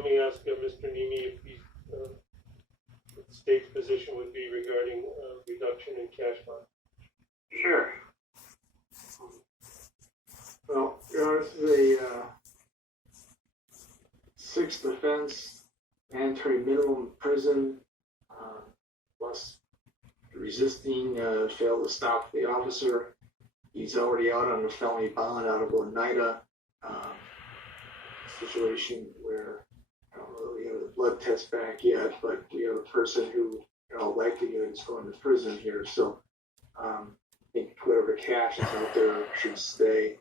let me ask Mr. Nemi if what the state's position would be regarding reduction in cash bond. Sure. Well, Your Honor, this is a sixth offense, mandatory minimum prison, plus resisting, failed to stop the officer. He's already out on a felony bond out of Oneida. Situation where I don't know that we have a blood test back yet, but we have a person who, in all likelihood, is going to prison here. So I think whatever cash is out there should stay.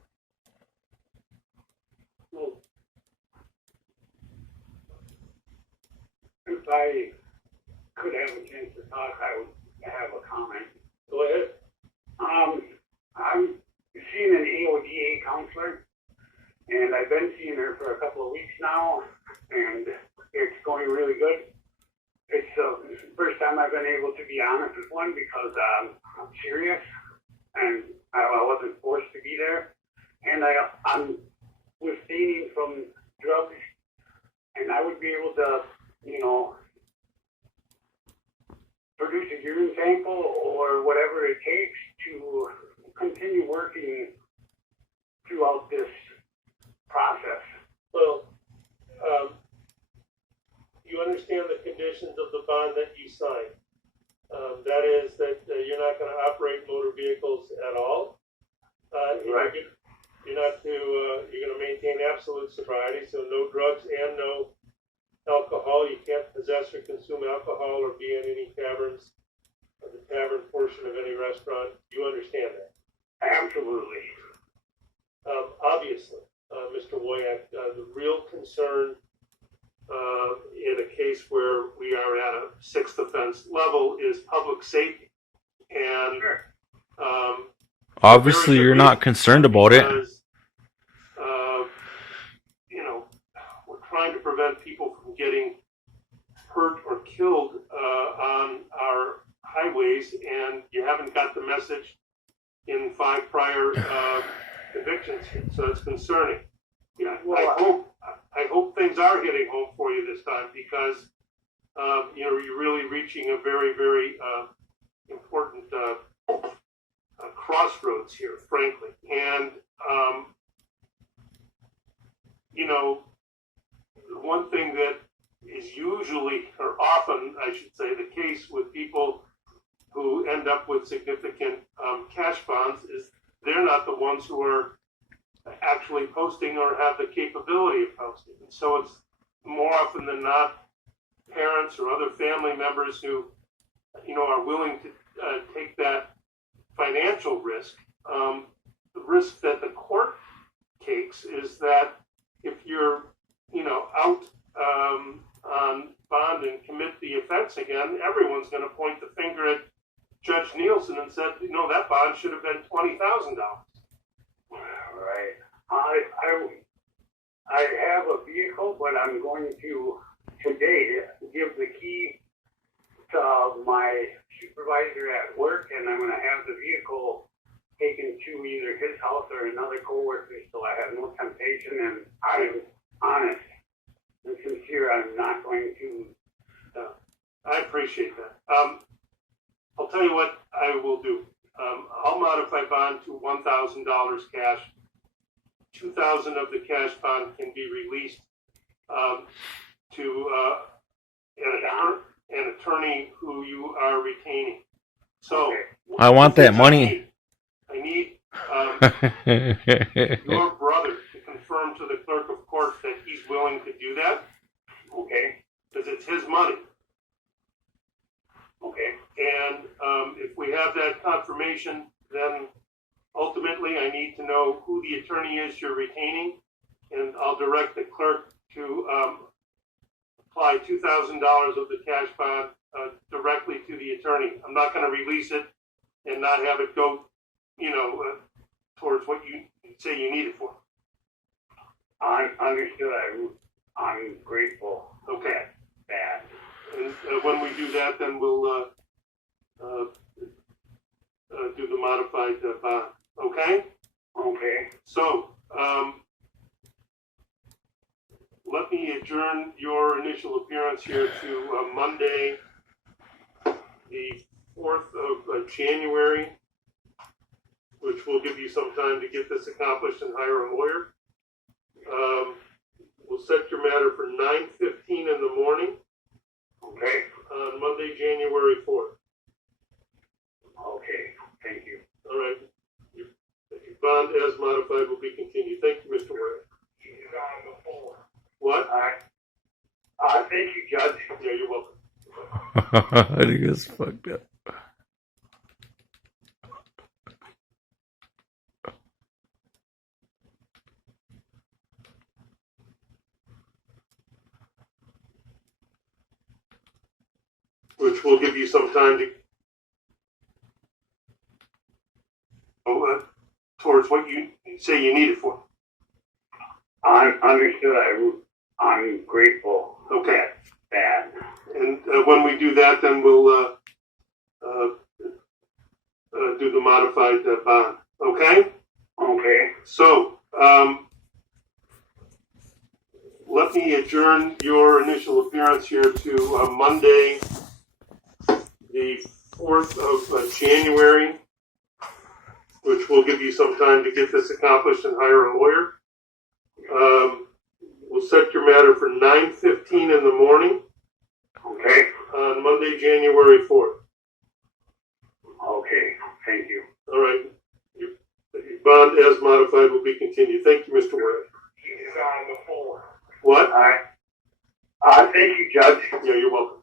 If I could have a chance to talk, I would have a comment. Go ahead. I'm seeing an AODA counselor, and I've been seeing her for a couple of weeks now, and it's going really good. It's the first time I've been able to be honest with one because I'm serious, and I wasn't forced to be there. And I'm abstaining from drugs, and I would be able to, produce a urine sample or whatever it takes to continue working throughout this process. Well, you understand the conditions of the bond that you signed. That is that you're not going to operate motor vehicles at all. Right. You're going to maintain absolute sobriety, so no drugs and no alcohol. You can't possess or consume alcohol or be in any taverns or the tavern portion of any restaurant. You understand that? Absolutely. Obviously, Mr. Woyak, the real concern in a case where we are at a sixth offense level is public safety. And Sure. Obviously, you're not concerned about it. Because, we're trying to prevent people from getting hurt or killed on our highways, and you haven't got the message in 5 prior convictions, so it's concerning. Yeah, I hope things are hitting home for you this time because you're really reaching a very, very important crossroads here, frankly. And one thing that is usually, or often, I should say, the case with people who end up with significant cash bonds is they're not the ones who are actually posting or have the capability of posting. And so it's more often than not parents or other family members who, are willing to take that financial risk. The risk that the court takes is that if you're, out on bond and commit the offense again, everyone's going to point the finger at Judge Nielsen and said, that bond should have been $20,000. Right. I have a vehicle, but I'm going to today give the key to my supervisor at work, and I'm going to have the vehicle taken to either his house or another coworker, so I have no temptation, and I'm honest and sincere. I'm not going to. I appreciate that. I'll tell you what I will do. I'll modify bond to $1,000 cash. $2,000 of the cash bond can be released to an attorney who you are retaining. So I want that money. I need your brother to confirm to the clerk of court that he's willing to do that. Okay. Because it's his money. Okay. And if we have that confirmation, then ultimately I need to know who the attorney is you're retaining, and I'll direct the clerk to apply $2,000 of the cash bond directly to the attorney. I'm not going to release it and not have it go, towards what you say you need it for. Understood. I'm grateful. Okay. That. And when we do that, then we'll do the modified bond. Okay? Okay. So, let let me adjourn your initial appearance here to Monday, the 4th of January, which will give you some time to get this accomplished and hire a lawyer. We'll set your matter for 9:15 in the morning. Okay. On Monday, January 4th. Okay. Thank you. All right. Your bond as modified will be continued. Thank you, Mr. Ware. What? Thank you, Judge. Yeah, you're welcome. I think it's fucked up. Which will give you some time to go towards what you say you need it for. Understood. I'm grateful. Okay. That's bad. And when we do that, then we'll do the modified bond. Okay? Okay. So, let me adjourn your initial appearance here to Monday, the 4th of January, which will give you some time to get this accomplished and hire a lawyer. We'll set your matter for 9:15 in the morning. Okay. On Monday, January 4th. Okay. Thank you. All right. Your bond as modified will be continued. Thank you, Mr. Ware. He's on the floor. What? Thank you, Judge. Yeah, you're welcome.